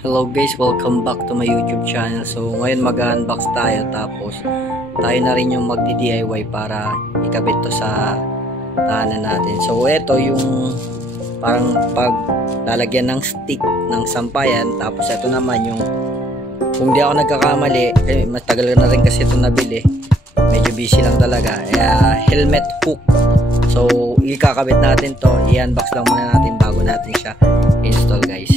Hello guys, welcome back to my YouTube channel. So ngayon mag-unbox tayo, tapos tayo na rin yung magdi-DIY para ikabit to sa tahanan natin. So ito yung parang pag lalagyan ng stick ng sampayan, tapos ito naman yung, kung di ako nagkakamali, matagal na rin kasi ito nabili, medyo busy lang talaga, helmet hook. So ikakabit natin to, i-unbox lang muna natin bago natin siya install guys.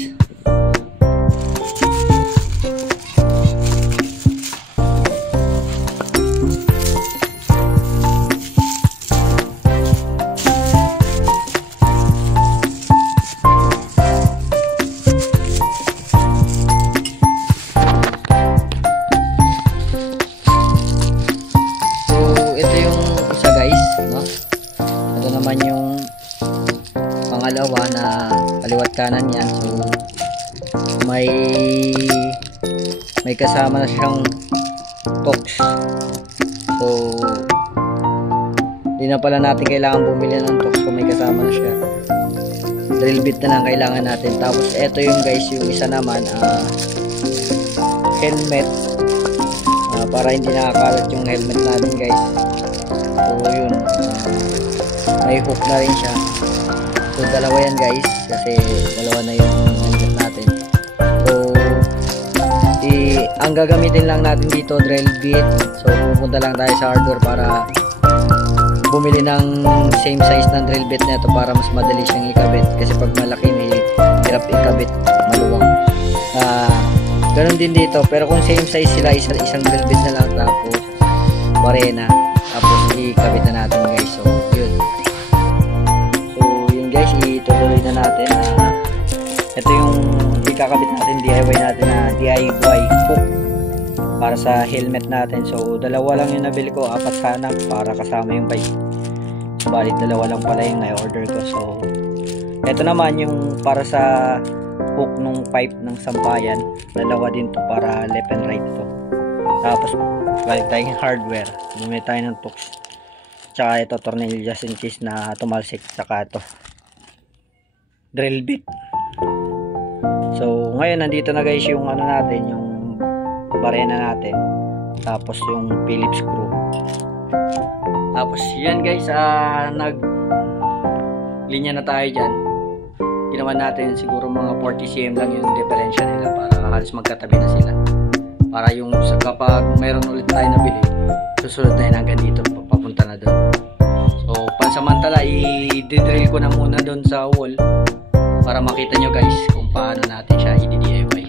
Naman yung pangalawa na kaliwat kanan yan. So may kasama na siyang tox. So di na pala natin kailangan bumili ng tox kung may kasama na siya. Drill bit na lang kailangan natin. Tapos eto yung guys, yung isa naman helmet, para hindi nakakalat yung helmet natin guys. So yun, may hook na rin siya. So dalawa yan guys, kasi dalawa na yung helmet natin. So ang gagamitin lang natin dito, drill bit. So pupunta lang tayo sa hardware para bumili ng same size ng drill bit na ito para mas madali siyang ikabit, kasi pag malaki may hirap ikabit, maluwang. Ganun din dito, pero kung same size sila, isang drill bit na lang, tapos barena, tapos ikabit na natin guys. So yun, guys, itutuloy na natin. Ito yung ikakabit natin, DIY natin na DIY hook para sa helmet natin. So dalawa lang yung nabili ko, apat sana para kasama yung bike. Subalit dalawa lang pala yung na-order ko. So ito naman yung para sa hook nung pipe ng sampayan, dalawa din to para left and right to. Tapos balik tayong hardware, bumili tayo ng tools, tsaka ito tornillas and cheese na tumalsik, tsaka ito drill bit. So ngayon nandito na guys yung ano natin, yung barena natin, tapos yung Phillips screw. Tapos yan guys, nag linya na tayo dyan. Ginawa natin siguro mga 40 cm lang yung diferensya nila para halos magkatabi na sila, para yung kapag mayroon ulit tayo nabili, susunod na yun hanggang dito, papunta na doon. So pansamantala i-drill ko na muna doon sa wall para makita nyo guys kung paano natin siya i-DIY.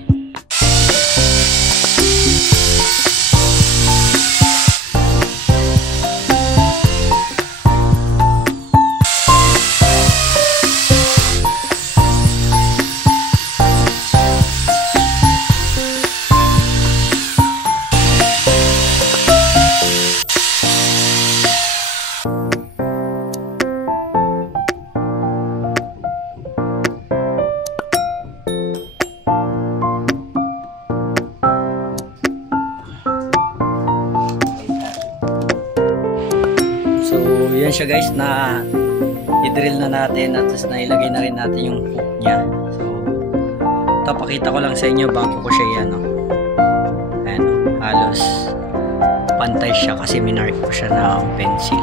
So yan siya guys, na i-drill na natin at tapos nailagay na rin natin yung hook niya. So ito, pakita ko lang sa inyo bago ko siya yan, ayan, halos pantay siya kasi minark ko siya ng pencil.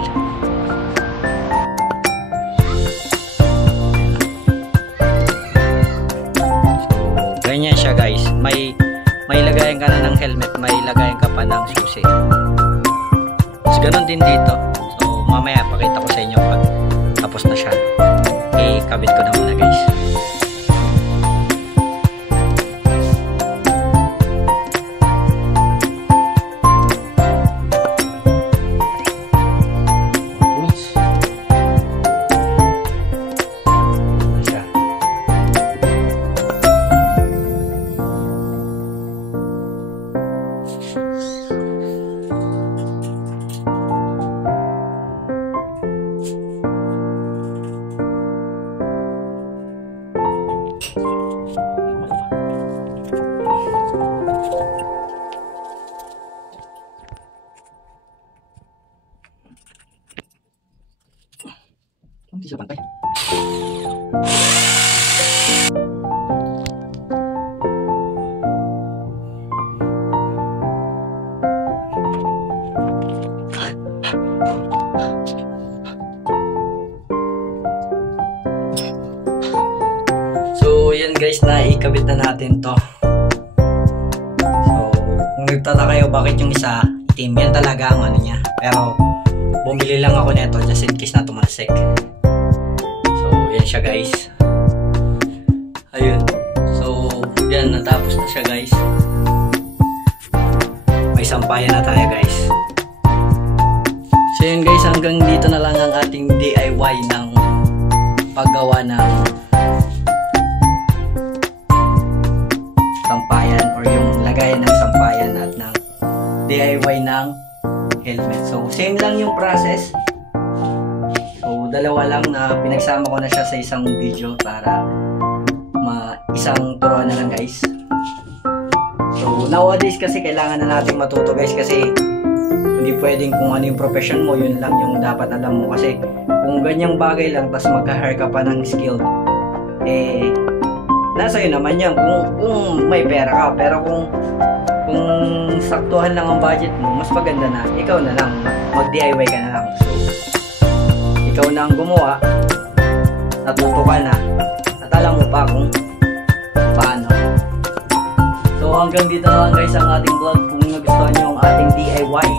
So ganyan siya guys, may lagayan ka na ng helmet, may lagayan ka pa ng susi. So ganun din dito. Mamaya pakita ko sa inyo pag tapos na siya. Ikabit ko na muna guys. na ikabit na natin to. So, kung nagtataka kayo bakit yung isa itim, yan talaga ang ano niya. Pero, bumili lang ako nito just in case na tumalsik. So, yan siya guys. Ayun. So, yan, natapos na siya guys. May sampayan na tayo guys. So, yun guys, hanggang dito na lang ang ating DIY ng paggawa ng sampayan or yung lagayan ng sampayan at ng DIY ng helmet. So, same lang yung process. So, dalawa lang na pinagsama ko na siya sa isang video para isang turuan na lang guys. So, nowadays kasi kailangan na natin matuto guys kasi hindi pwedeng kung ano yung profession mo, yun lang yung dapat alam mo. Kasi kung ganyang bagay lang, tas magka-hire ka pa ng skilled, eh, nasa yun naman yan kung may pera ka. Pero kung saktuhan lang ang budget mo, mas maganda na ikaw na lang mag-DIY ka na lang. So, ikaw na ang gumawa, natuto ka na at alam mo pa kung paano. So hanggang dito na lang guys ang ating vlog. Kung nagustuhan nyo ang ating DIY